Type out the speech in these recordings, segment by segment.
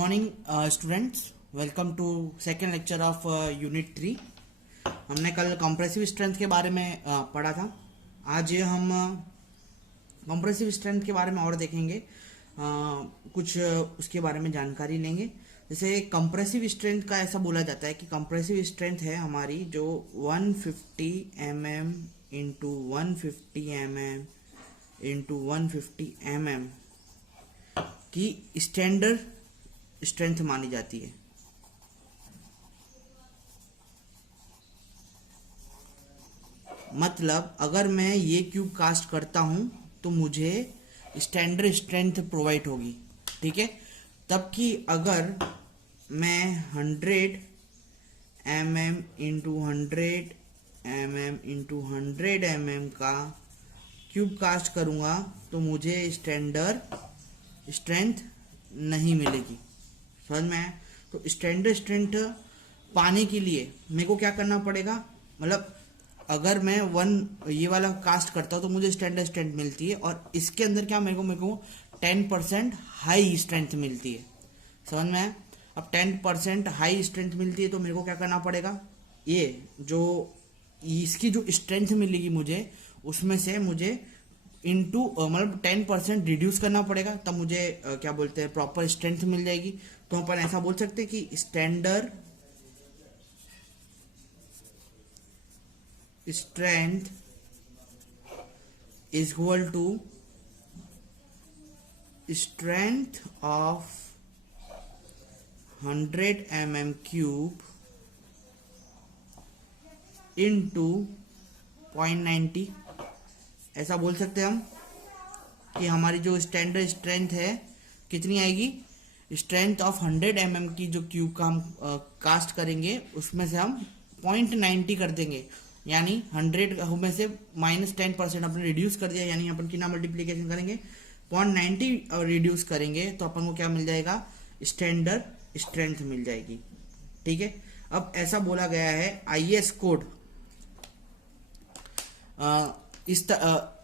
Morning students, welcome to second lecture of unit 3। हमने कल compressive strength के बारे में पढ़ा था। आज हम कंप्रेसिव स्ट्रेंथ के बारे में और देखेंगे, कुछ उसके बारे में जानकारी लेंगे। जैसे कंप्रेसिव स्ट्रेंथ का ऐसा बोला जाता है कि कंप्रेसिव स्ट्रेंथ है हमारी जो 150 mm into 150 mm into 150 mm की स्टैंडर्ड स्ट्रेंथ मानी जाती है। मतलब अगर मैं ये क्यूब कास्ट करता हूं तो मुझे स्टैंडर्ड स्ट्रेंथ प्रोवाइड होगी, ठीक है। तब कि अगर मैं 100 mm into 100 mm into 100 mm का क्यूब कास्ट करूंगा तो मुझे स्टैंडर्ड स्ट्रेंथ नहीं मिलेगी। समझ में आया? तो स्टैंडर्ड स्ट्रेंथ पाने के लिए मेरे को क्या करना पड़ेगा, मतलब अगर मैं ये वाला कास्ट करता हूँ तो मुझे स्टैंडर्ड स्ट्रेंथ मिलती है, और इसके अंदर क्या मेरे को 10% हाई स्ट्रेंथ मिलती है। समझ में आया? अब 10% हाई स्ट्रेंथ मिलती है तो मेरे को क्या करना पड़ेगा, ये जो इसकी जो स्ट्रेंथ मिलेगी मुझे, उसमें से मुझे इनटू मतलब 10% रिड्यूस करना पड़ेगा, तब मुझे क्या बोलते हैं प्रॉपर स्ट्रेंथ मिल जाएगी। तो अपन ऐसा बोल सकते हैं कि standard strength is equal to strength of 100 mm cube into 0.90। ऐसा बोल सकते हैं हम कि हमारी जो स्टैंडर्ड स्ट्रेंथ है कितनी आएगी, स्ट्रेंथ ऑफ 100 mm की जो क्यूब का हम कास्ट करेंगे उसमें से हम 0.90 कर देंगे, यानी 100 में से -10% अपने रिड्यूस कर दिया, यानी अपन कितना मल्टीप्लीकेशन करेंगे 0.90 रिड्यूस करेंगे तो अपन को क्या मिल जाएगा, स्टैंडर्ड स्ट्रेंथ मिल जाएगी। ठीक है। अब ऐसा बोला गया है IS कोड,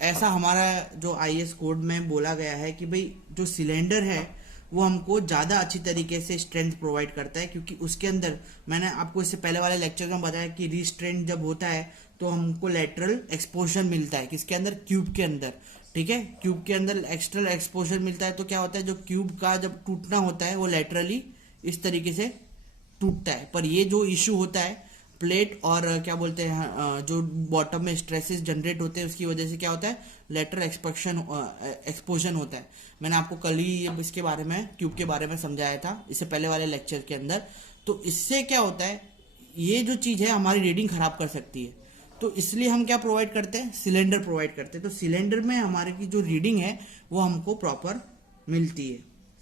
ऐसा हमारा जो IS कोड में बोला गया है कि भाई जो सिलेंडर है वो हमको ज़्यादा अच्छी तरीके से स्ट्रेंथ प्रोवाइड करता है, क्योंकि उसके अंदर मैंने आपको इससे पहले वाले लेक्चर में बताया कि रीस्ट्रेंट जब होता है तो हमको लेटरल एक्सपोजर मिलता है, किसके अंदर, क्यूब के अंदर। ठीक है, क्यूब के अंदर एक्सटर्नल एक्सपोजर मिलता है तो क्या होता है, जो क्यूब का जब टूटना होता है वो लेटरली इस तरीके से टूटता है। पर ये जो इशू होता है प्लेट और क्या बोलते हैं जो बॉटम में स्ट्रेसेस जनरेट होते हैं उसकी वजह से क्या होता है, लेटरल एक्सपोजन होता है। मैंने आपको कल ही इसके बारे में, क्यूब के बारे में समझाया था इससे पहले वाले लेक्चर के अंदर। तो इससे क्या होता है, ये जो चीज़ है हमारी रीडिंग खराब कर सकती है, तो इसलिए हम क्या प्रोवाइड करते हैं, सिलेंडर प्रोवाइड करते हैं। तो सिलेंडर में हमारे की जो रीडिंग है वो हमको प्रॉपर मिलती है।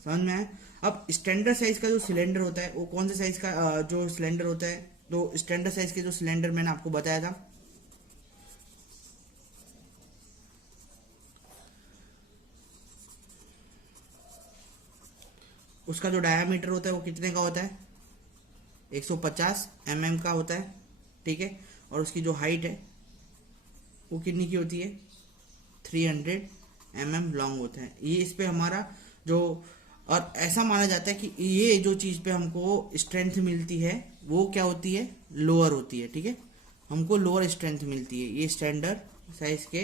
समझ में आया? अब स्टैंडर्ड साइज का जो सिलेंडर होता है वो कौन से साइज का जो सिलेंडर होता है, तो स्टैंडर्ड साइज के जो सिलेंडर मैंने आपको बताया था, उसका जो डायामीटर होता है वो कितने का होता है, 150 mm का होता है। ठीक है। और उसकी जो हाइट है वो कितनी की होती है, 300 mm लॉन्ग होता है। ये इस पे हमारा जो, और ऐसा माना जाता है कि ये जो चीज़ पे हमको स्ट्रेंथ मिलती है वो क्या होती है, लोअर होती है। ठीक है, हमको लोअर स्ट्रेंथ मिलती है ये स्टैंडर्ड साइज के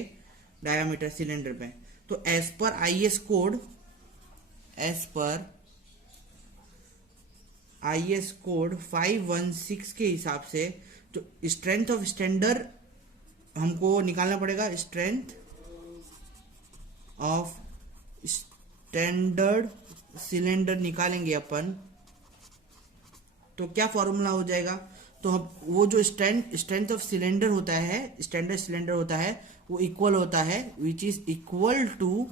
डायामीटर सिलेंडर पे। तो as per IS code, as per IS code 516 के हिसाब से जो स्ट्रेंथ ऑफ स्टैंडर्ड हमको निकालना पड़ेगा, स्ट्रेंथ ऑफ स्टैंडर्ड सिलेंडर निकालेंगे अपन तो क्या फॉर्मूला हो जाएगा, तो हम वो जो स्ट्रेंथ ऑफ सिलेंडर होता है, स्टैंडर्ड सिलेंडर होता है वो इक्वल होता है, which is equal to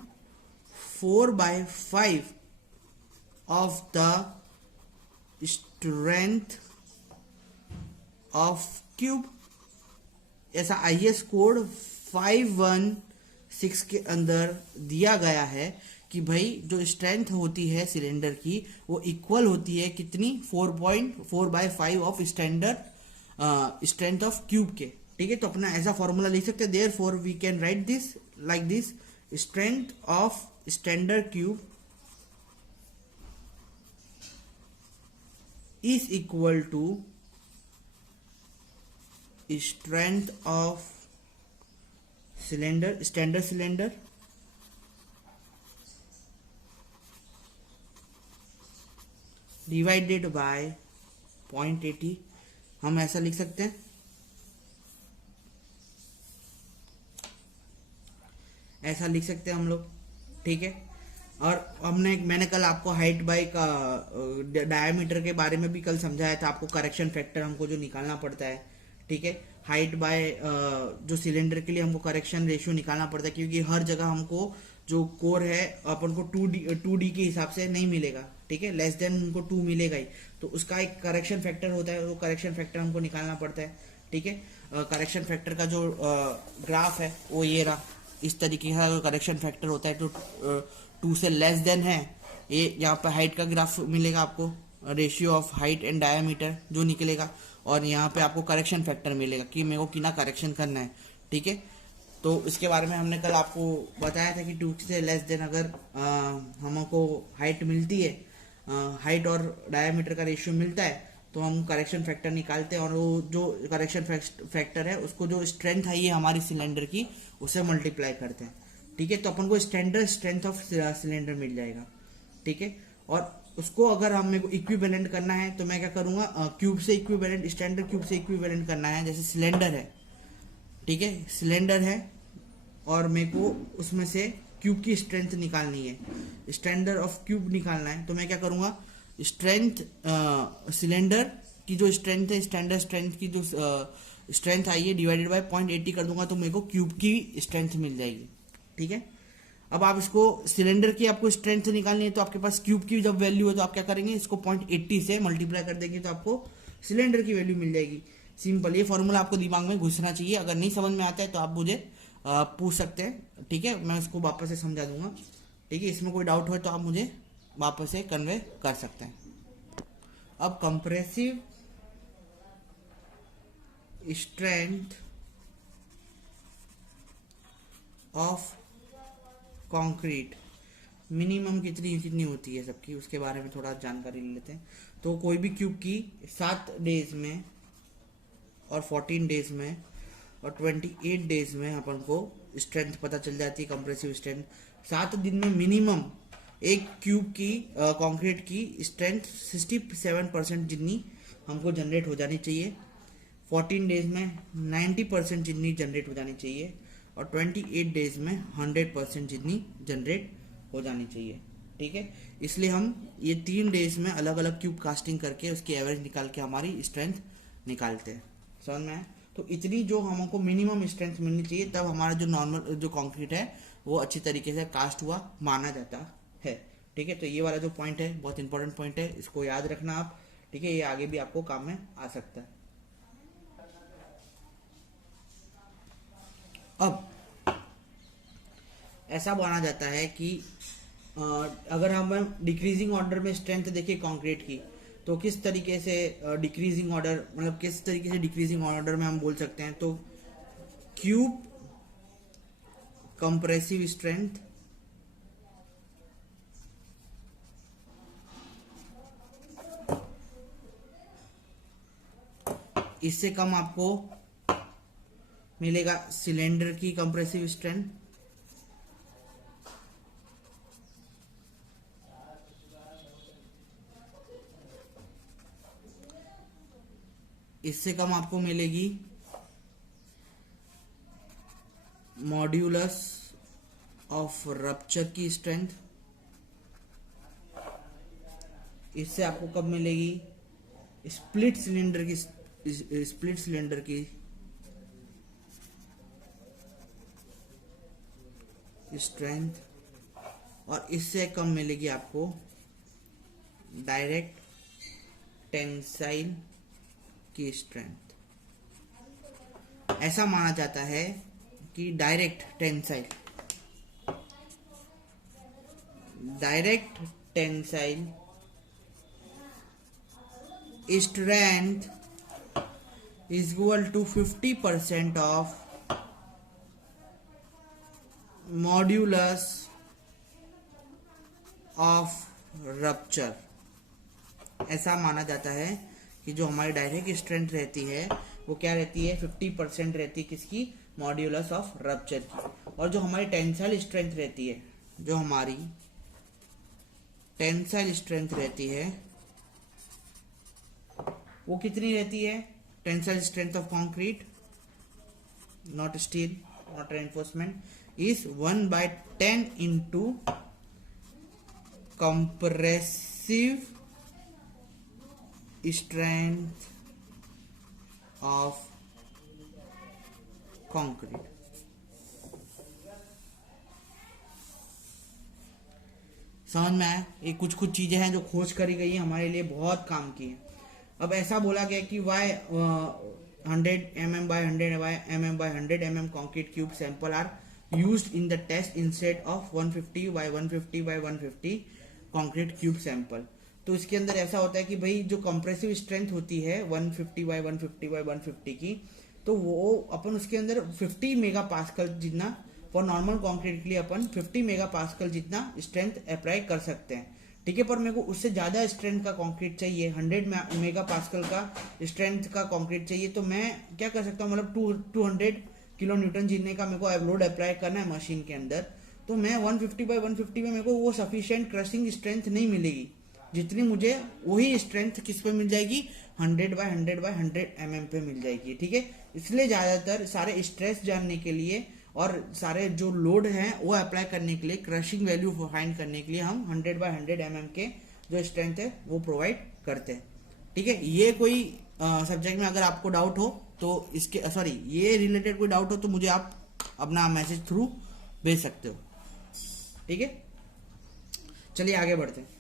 4/5 of the strength of cube. ऐसा IS कोड 516 के अंदर दिया गया है कि भाई जो स्ट्रेंथ होती है सिलेंडर की वो इक्वल होती है कितनी, 4/5 of standard strength of cube के। ठीक है, तो अपना ऐसा फॉर्मूला लिख सकते हैं, therefore we can write this like this, strength of standard cube is equal to strength of cylinder, standard cylinder, divided by 0.80। हम ऐसा लिख सकते हैं, ऐसा लिख सकते हैं हम लोग, ठीक है। और मैंने कल आपको हाइट बाय का डायमीटर के बारे में भी कल समझाया था, आपको करेक्शन फैक्टर हमको जो निकालना पड़ता है, ठीक है। हाइट बाय जो सिलेंडर के लिए हमको करेक्शन रेशियो निकालना पड़ता है, क्योंकि हर जगह हमको जो कोर है अपन को 2D के हिसाब से नहीं मिलेगा, ठीक है। लेस देन उनको 2 मिलेगा ही, तो उसका एक करेक्शन फैक्टर होता है, वो करेक्शन फैक्टर हमको निकालना पड़ता है, ठीक है। करेक्शन फैक्टर का जो ग्राफ है वो ये रहा, इस तरीके का करेक्शन फैक्टर होता है। तो 2 से लेस देन है, ये यहाँ पे हाइट का ग्राफ मिलेगा आपको, ratio of height and diameter जो निकलेगा, और यहाँ पे आपको करेक्शन फैक्टर मिलेगा कि मेरे को कितना करेक्शन करना है, ठीक है। तो इसके बारे में हमने कल आपको बताया था कि 2 से लेस देन अगर हमको हाइट मिलती है, हाइट और डायमीटर का रेशियो मिलता है, तो हम करेक्शन फैक्टर निकालते हैं, और वो जो करेक्शन फैक्टर है उसको जो स्ट्रेंथ है ये हमारी सिलेंडर की, उससे मल्टीप्लाई करते हैं, ठीक है। तो अपन को स्टैंडर्ड स्ट्रेंथ ऑफ सिलेंडर मिल जाएगा, ठीक है। और उसको अगर हम मेरे को इक्विवेलेंट करना है तो मैं क्या करूंगा, क्यूब से इक्विवेलेंट, स्टैंडर्ड क्यूब से इक्विवेलेंट करना है। जैसे सिलेंडर है, ठीक है, सिलेंडर है और मेरे को उसमें से क्यूब की स्ट्रेंथ निकालनी है, स्टैंडर्ड ऑफ क्यूब निकालना है, तो मैं क्या करूंगा, स्ट्रेंथ सिलेंडर की जो स्ट्रेंथ है, स्टैंडर्ड स्ट्रेंथ की जो स्ट्रेंथ आई है डिवाइडेड बाय 0.80 कर दूंगा, तो मेरे को क्यूब की स्ट्रेंथ मिल जाएगी, ठीक है। अब आप इसको सिलेंडर की आपको स्ट्रेंथ निकालनी है, तो आपके पास क्यूब की जब वैल्यू है तो आप क्या करेंगे, इसको 0.80 से मल्टीप्लाई कर देंगे तो आपको सिलेंडर की वैल्यू मिल जाएगी। सिंपल, ये फॉर्मूला आपको दिमाग में घुसना चाहिए। अगर नहीं समझ में आता है तो आप मुझे पूछ सकते हैं, ठीक है, मैं उसको वापस से समझा दूंगा, ठीक है। इसमें कोई डाउट हो तो आप मुझे वापस से कन्वे कर सकते हैं। अब compressive strength of concrete minimum कितनी कितनी होती है सबकी, उसके बारे में थोड़ा जानकारी ले लेते हैं। तो कोई भी क्यूब की 7 डेज में और 14 डेज में और 28 डेज में अपन को स्ट्रेंथ पता चल जाती है, कंप्रेसिव स्ट्रेंथ। 7 दिन में मिनिमम एक क्यूब की कंक्रीट की स्ट्रेंथ 67% जितनी हमको जनरेट हो जानी चाहिए, 14 डेज में 90% जितनी जनरेट हो जानी चाहिए, और 28 डेज में 100% जितनी जनरेट हो जानी चाहिए, ठीक है। इसलिए हम ये 3 डेज में अलग अलग क्यूब कास्टिंग करके उसकी एवरेज निकाल के हमारी स्ट्रेंथ निकालते हैं, समझ में आया। तो इतनी जो हमको मिनिमम स्ट्रेंथ मिलनी चाहिए, तब हमारा जो नॉर्मल जो कंक्रीट है वो अच्छी तरीके से कास्ट हुआ माना जाता है, ठीक है। तो ये वाला जो पॉइंट है बहुत इंपॉर्टेंट पॉइंट है, इसको याद रखना आप, ठीक है। ये आगे भी आपको काम में आ सकता है। अब ऐसा माना जाता है कि अगर हम डिक्रीजिंग ऑर्डर में स्ट्रेंथ देखें कंक्रीट की, तो किस तरीके से डिक्रीजिंग ऑर्डर, मतलब किस तरीके से डिक्रीजिंग ऑर्डर में हम बोल सकते हैं। तो क्यूब कंप्रेसिव स्ट्रेंथ इससे कम आपको मिलेगा सिलेंडर की कंप्रेसिव स्ट्रेंथ, इससे कम आपको मिलेगी मॉड्यूलस ऑफ रप्चर की स्ट्रेंथ, इससे आपको कब मिलेगी स्प्लिट सिलेंडर की स्ट्रेंथ, और इससे कम मिलेगी आपको डायरेक्ट टेंसाइल की स्ट्रेंथ। ऐसा माना जाता है कि direct tensile strength is equal to 50% of modulus of rupture, ऐसा माना जाता है कि जो हमारी डायरेक्ट स्ट्रेंथ रहती है वो क्या रहती है, 50% रहती है किसकी, मॉड्यूलस ऑफ रप्चर की। और जो हमारी टेंसाइल स्ट्रेंथ रहती है, जो हमारी टेंसाइल स्ट्रेंथ रहती है वो कितनी रहती है, tensile strength of concrete, not steel, not reinforcement, is 1/10 into compressive strength of concrete. समझ में आया? ये कुछ कुछ चीजें हैं जो खोज करी गई है, हमारे लिए बहुत काम की है। अब ऐसा बोला गया कि Y 100 mm by 100 mm by 100 mm concrete cube sample are used in the test instead of 150 by 150 by 150 concrete cube sample। तो इसके अंदर ऐसा होता है कि भाई जो कंप्रेसिव स्ट्रेंथ होती है 150 by 150 by 150 की, तो वो अपन उसके अंदर 50 मेगा पास्कल जितना, फॉर नॉर्मल कंक्रीट के लिए अपन 50 मेगा पास्कल जितना स्ट्रेंथ अप्लाई कर सकते हैं, ठीक है। पर मेरे को उससे ज्यादा स्ट्रेंथ का कंक्रीट चाहिए, 100 मेगा पास्कल का स्ट्रेंथ का कंक्रीट चाहिए, तो मैं क्या कर सकता हूँ, मतलब 200 किलो न्यूटन जीतने का मेरे को लोड अप्लाई करना है मशीन के अंदर, तो मैं 150 बाई 150 में मेरे को वो सफिशिएंट क्रशिंग स्ट्रेंथ नहीं मिलेगी जितनी मुझे वही स्ट्रेंथ किस पे मिल जाएगी, 100 बाय 100 बाय 100 mm पे मिल जाएगी, ठीक है। इसलिए ज्यादातर सारे स्ट्रेस जानने के लिए और सारे जो लोड हैं वो अप्लाई करने के लिए, क्रशिंग वैल्यू फाइंड करने के लिए हम 100 बाय 100 mm के जो स्ट्रेंथ है वो प्रोवाइड करते हैं, ठीक है। ये कोई सब्जेक्ट में अगर आपको डाउट हो तो इसके ये रिलेटेड कोई डाउट हो तो मुझे आप अपना मैसेज थ्रू भेज सकते हो, ठीक है। चलिए आगे बढ़ते हैं।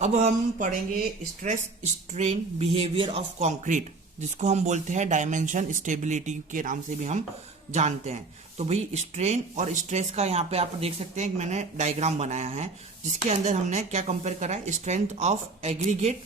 अब हम पढ़ेंगे stress strain behaviour of concrete, जिसको हम बोलते हैं डायमेंशन स्टेबिलिटी के नाम से भी हम जानते हैं। तो भाई स्ट्रेन और स्ट्रेस का यहाँ पे आप देख सकते हैं कि मैंने डायग्राम बनाया है, जिसके अंदर हमने क्या कंपेयर करा है, strength of aggregate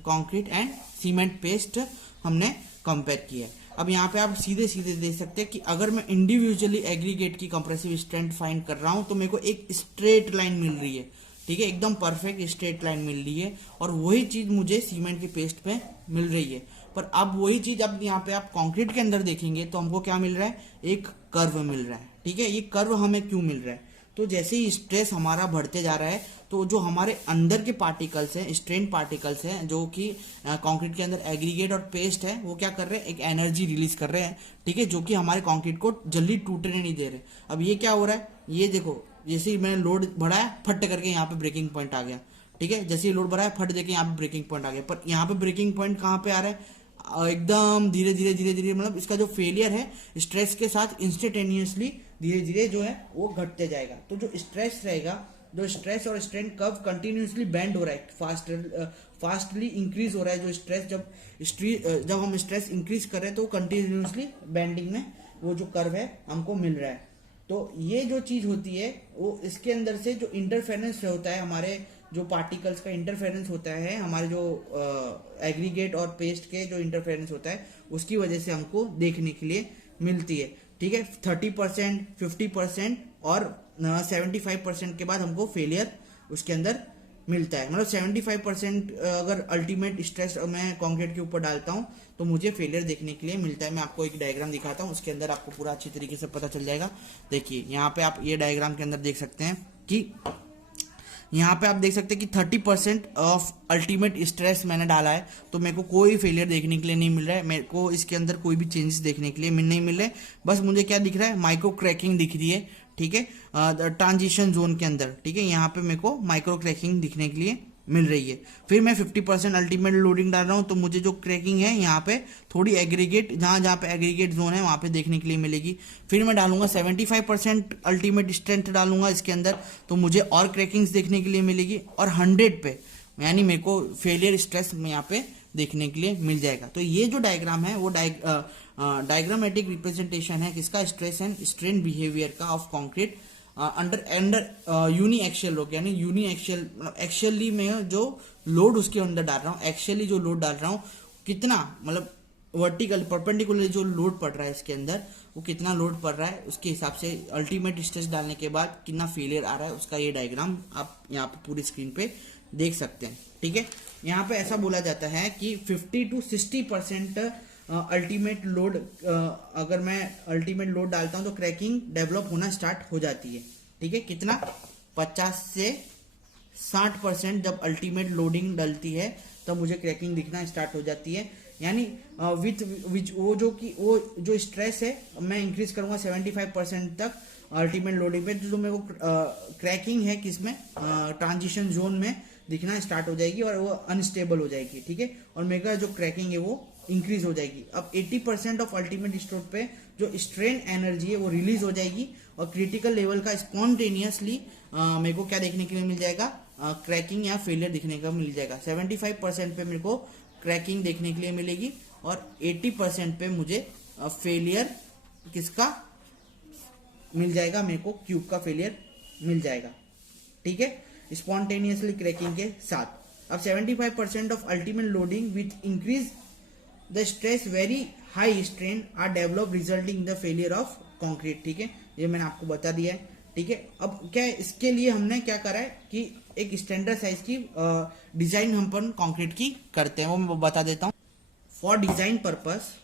concrete and cement paste हमने कंपेयर किया है। अब यहाँ पे आप सीधे सीधे देख सकते हैं कि अगर मैं इंडिविजुअली एग्रीगेट की कंप्रेसिव स्ट्रेंथ फाइंड कर रहा हूं तो मेरे को एक स्ट्रेट लाइन मिल रही है, ठीक है, एकदम परफेक्ट स्ट्रेट लाइन मिल रही है, और वही चीज मुझे सीमेंट के पेस्ट पे मिल रही है। पर अब वही चीज अब यहाँ पे आप कंक्रीट के अंदर देखेंगे तो हमको क्या मिल रहा है, एक कर्व मिल रहा है, ठीक है। ये कर्व हमें क्यों मिल रहा है, तो जैसे ही स्ट्रेस हमारा बढ़ते जा रहा है तो जो हमारे अंदर के पार्टिकल्स हैं, स्ट्रेन पार्टिकल्स हैं, जो कि कंक्रीट के अंदर एग्रीगेट और पेस्ट है, वो क्या कर रहे हैं, एक एनर्जी रिलीज कर रहे हैं, ठीक है, जो कि हमारे कंक्रीट को जल्दी टूटने नहीं दे रहे। अब ये क्या हो रहा है, ये देखो, जैसे ही मैंने लोड बढ़ाया फट करके यहाँ पे ब्रेकिंग पॉइंट आ गया, ठीक है, जैसे ही लोड बढ़ाया फट देके यहाँ पे ब्रेकिंग पॉइंट आ गया। पर यहाँ पे ब्रेकिंग पॉइंट कहाँ पे आ रहा है, एकदम धीरे धीरे धीरे धीरे, मतलब इसका जो फेलियर है स्ट्रेस के साथ इंस्टेंटेनियसली धीरे धीरे जो है वो घटते जाएगा। तो जो स्ट्रेस रहेगा, जो स्ट्रेस और स्ट्रेन कर्व कंटिन्यूसली बेंड हो रहा है, फास्टली इंक्रीज हो रहा है। जो स्ट्रेस जब हम स्ट्रेस इंक्रीज कर रहे हैं तो कंटिन्यूसली बेंडिंग में वो जो कर्व है हमको मिल रहा है। तो ये जो चीज होती है वो इसके अंदर से जो इंटरफेरेंस होता है, हमारे जो पार्टिकल्स का इंटरफेरेंस होता है, हमारे जो एग्रीगेट और पेस्ट के जो इंटरफेरेंस होता है, उसकी वजह से हमको देखने के लिए मिलती है, ठीक है। 30%, 50% और 75% के बाद हमको फेलियर उसके अंदर मिलता है। मतलब 75% अगर अल्टीमेट स्ट्रेस मैं कंक्रीट के ऊपर डालता हूं तो मुझे फेलियर देखने के लिए मिलता है। मैं आपको एक डायग्राम दिखाता हूं, उसके अंदर आपको पूरा अच्छी तरीके से पता चल जाएगा। देखिए यहाँ पे आप ये डायग्राम के अंदर देख सकते हैं कि यहाँ पे आप देख सकते हैं कि 30% ऑफ अल्टीमेट स्ट्रेस मैंने डाला है, तो मेरे को कोई फेलियर देखने के लिए नहीं मिल रहा है, मेरे को इसके अंदर कोई भी चेंजेस देखने के लिए नहीं मिल रहे। बस मुझे क्या दिख रहा है, माइक्रो क्रैकिंग दिख रही है, ठीक है, ट्रांजिशन जोन के अंदर, ठीक है, यहाँ पे मेरे को माइक्रो क्रैकिंग दिखने के लिए मिल रही है। फिर मैं 50% अल्टीमेट लोडिंग डाल रहा हूँ तो मुझे जो क्रैकिंग है यहाँ पे थोड़ी एग्रीगेट, जहाँ पे एग्रीगेट जोन है वहाँ पे देखने के लिए मिलेगी। फिर मैं डालूंगा 75% अल्टीमेट स्ट्रेंथ डालूंगा इसके अंदर तो मुझे और क्रैकिंग्स देखने के लिए मिलेगी, और 100 पे यानी मेरे को फेलियर स्ट्रेस यहाँ पे देखने के लिए मिल जाएगा। तो ये जो डायग्राम है वो डायग्रामेटिक रिप्रेजेंटेशन है किसका, स्ट्रेस एंड स्ट्रेन बिहेवियर का of concrete under uniaxial load, यानी यूनी एक्शियल एक्शियली में जो लोड उसके अंदर डाल रहा हूँ, एक्शियली जो लोड डाल रहा हूँ कितना, मतलब वर्टिकल परपेंडिकुलर जो लोड पड़ रहा है इसके अंदर, वो कितना लोड पड़ रहा है उसके हिसाब से अल्टीमेट स्ट्रेस डालने के बाद कितना फेलियर आ रहा है उसका ये डायग्राम आप यहाँ पे पूरी स्क्रीन पे देख सकते हैं। ठीक है, यहाँ पे ऐसा बोला जाता है कि 50 to 60% अल्टीमेट लोड, अगर मैं अल्टीमेट लोड डालता हूँ तो क्रैकिंग डेवलप होना स्टार्ट हो जाती है। ठीक है, कितना 50 से 60% जब अल्टीमेट लोडिंग डलती है तब मुझे क्रैकिंग दिखना स्टार्ट हो जाती है। यानी विथ विच वो जो स्ट्रेस है मैं इंक्रीज करूंगा 75% तक अल्टीमेट लोडिंग पे, जो मेरे को क्रैकिंग है किसमें, ट्रांजिशन जोन में दिखना स्टार्ट हो जाएगी और वो अनस्टेबल हो जाएगी। ठीक है, और मेरा जो क्रैकिंग है वो इंक्रीज हो जाएगी। अब 80% ऑफ अल्टीमेट स्ट्रोक पे जो स्ट्रेन एनर्जी है वो रिलीज हो जाएगी और क्रिटिकल लेवल का स्पॉन्टेनियसली मेरे को क्या देखने के लिए मिल जाएगा, क्रैकिंग या फेलियर दिखने का मिल जाएगा। 75% पे मेरे को क्रैकिंग देखने के लिए मिलेगी और 80% पे मुझे फेलियर किसका मिल जाएगा, मेरे को क्यूब का फेलियर मिल जाएगा। ठीक है, स्पॉन्टेनियसली क्रैकिंग के साथ। अब 75% of ultimate loading with increase the stress very high strain are develop resulting in the failure of concrete. ठीक है, ये मैंने आपको बता दिया है। ठीक है, अब क्या है, इसके लिए हमने क्या करा है कि एक स्टैंडर्ड साइज की डिजाइन हम पर कंक्रीट की करते हैं, वो मैं बता देता हूँ। For design purpose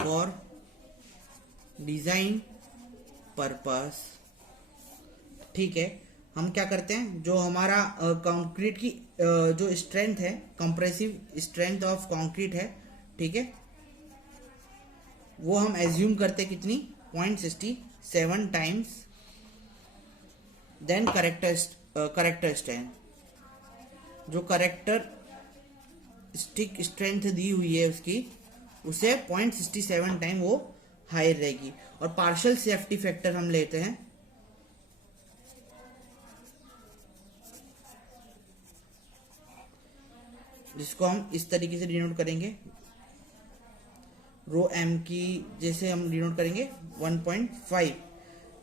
for design purpose, ठीक है, हम क्या करते हैं, जो हमारा कंक्रीट की जो स्ट्रेंथ है, कंप्रेसिव स्ट्रेंथ ऑफ कंक्रीट है, ठीक है, वो हम एज्यूम करते हैं कितनी 0.67 टाइम्स देन करेक्टर स्ट्रेंथ। जो करेक्टर स्टिक स्ट्रेंथ दी हुई है उसकी, उसे 0.67 टाइम वो हायर रहेगी। और पार्शियल सेफ्टी फैक्टर हम लेते हैं जिसको हम इस तरीके से डिनोट करेंगे, रो एम की जैसे हम डिनोट करेंगे 1.5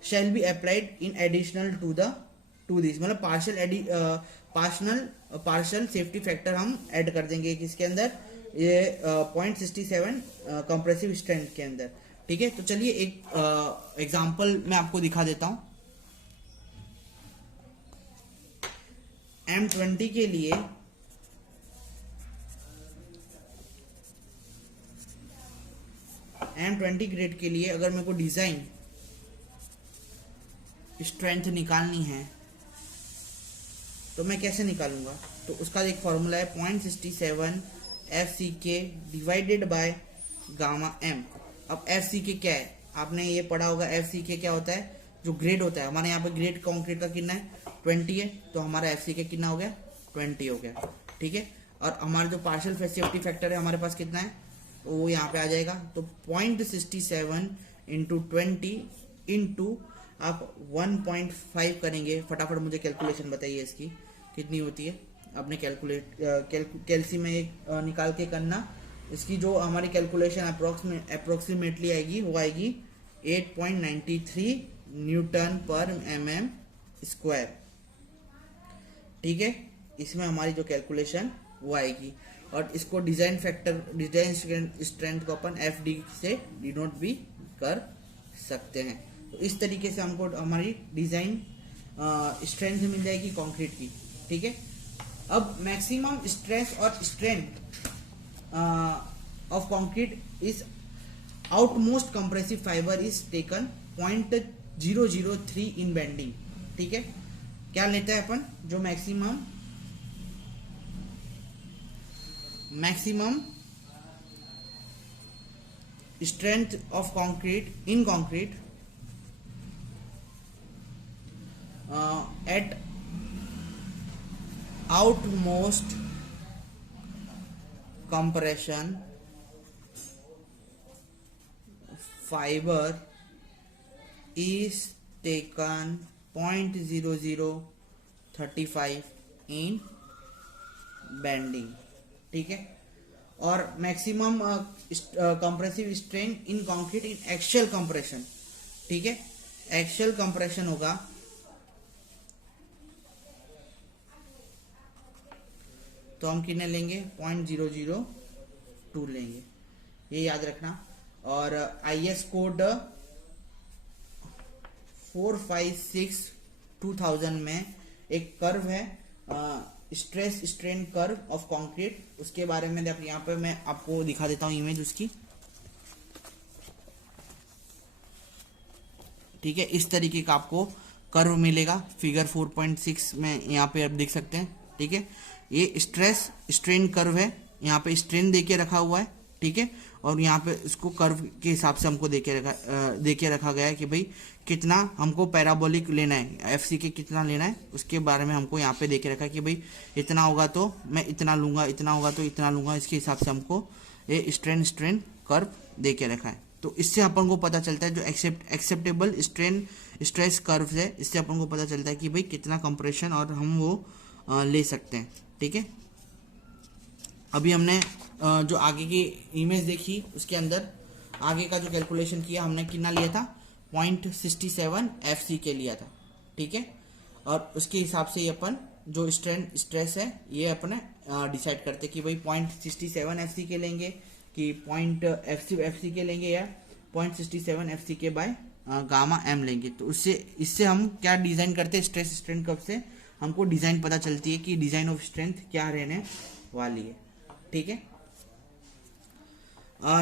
shall be applied in additional to this, मतलब पार्शियल सेफ्टी फैक्टर हम ऐड कर देंगे किसके अंदर, ये 0.67 कंप्रेसिव स्ट्रेंथ के अंदर। ठीक है, तो चलिए एक एग्जांपल मैं आपको दिखा देता हूं। M20 के लिए M20 ग्रेड के लिए अगर मेरे को डिजाइन स्ट्रेंथ निकालनी है तो मैं कैसे निकालूंगा, तो उसका एक फॉर्मूला है 0.67 FCK divided by gamma M। अब FCK क्या है, आपने ये पढ़ा होगा, FCK क्या होता है, जो ग्रेड होता है। हमारे यहाँ पे ग्रेड कंक्रीट का कितना है 20 है, तो हमारा FCK कितना हो गया 20 हो गया। ठीक है, और हमारा जो पार्शियल सेफ्टी फैक्टर है हमारे पास कितना है, वो यहाँ पे आ जाएगा। तो 0.67 इंटू 20 इंटू आप 1.5 करेंगे। फटाफट मुझे कैलकुलेशन बताइए इसकी कितनी होती है, आपने कैलसी में एक निकाल के करना। इसकी जो हमारी कैलकुलेशन अप्रोक्सीमेटली आएगी वो आएगी 8.93 न्यूटन पर mm स्क्वायर। ठीक है, इसमें हमारी जो कैलकुलेशन वो आएगी और इसको डिजाइन स्ट्रेंथ को अपन FD से डिनोट भी कर सकते हैं। तो इस तरीके से हमको हमारी डिजाइन स्ट्रेंथ मिल जाएगी कंक्रीट की। ठीक है, अब मैक्सिमम स्ट्रेस और strength of concrete is outmost compressive fibre is taken 0.003 in bending. ठीक है, क्या लेता है अपन, जो maximum strength of concrete in concrete at outmost compression fiber is taken 0.0035 in bending। ठीक है, और maximum compressive strain in concrete in axial compression. ठीक है, एक्शियल कंप्रेशन होगा तो हम कितने लेंगे 0.002 लेंगे, ये याद रखना। और IS कोड 456/2000 में एक कर्व है, stress strain curve of concrete, उसके बारे में यहाँ पे मैं आपको दिखा देता हूँ इमेज उसकी। ठीक है, इस तरीके का आपको कर्व मिलेगा फिगर 4.6 में, यहाँ पे आप देख सकते हैं। ठीक है, ये स्ट्रेस स्ट्रेन कर्व है, यहाँ पे स्ट्रेन देके रखा हुआ है। ठीक है, और यहाँ पे इसको कर्व के हिसाब से हमको देके रखा गया है कि भाई कितना हमको पैराबोलिक लेना है, FC के कितना लेना है, उसके बारे में हमको यहाँ पे देके रखा है कि भाई इतना होगा तो मैं इतना लूंगा, इतना होगा तो इतना लूंगा, इसके हिसाब से हमको ये स्ट्रेन कर्व देके रखा है। तो इससे अपन को पता चलता है जो एक्सेप्टेबल स्ट्रेन स्ट्रेस कर्व है, इससे अपन को पता चलता है कि भाई कितना कंप्रेशन और हम वो ले सकते हैं। ठीक है, अभी हमने जो आगे की इमेज देखी उसके अंदर आगे का जो कैलकुलेशन किया हमने कितना लिया था 0.67 FC के लिया था। ठीक है, और उसके हिसाब से ये अपन जो स्ट्रेस है ये अपने डिसाइड करते कि भाई 0.67 FC के लेंगे कि FC के लेंगे या 0.67 FC के बाय गामा M लेंगे। तो इससे हम क्या डिजाइन करते हैं, स्ट्रेस स्ट्रेन कर्व से हमको डिजाइन पता चलती है कि डिजाइन ऑफ स्ट्रेंथ क्या रहने वाली है। ठीक है,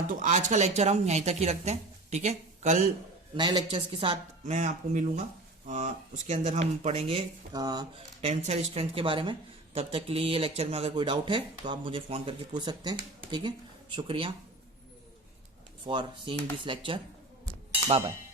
तो आज का लेक्चर हम यहीं तक ही रखते हैं। ठीक है, कल नए लेक्चर्स के साथ मैं आपको मिलूंगा, उसके अंदर हम पढ़ेंगे टेंसाइल स्ट्रेंथ के बारे में। तब तक के लिए ये लेक्चर में अगर कोई डाउट है तो आप मुझे फ़ोन करके पूछ सकते हैं। ठीक है, शुक्रिया for seeing this lecture, bye bye.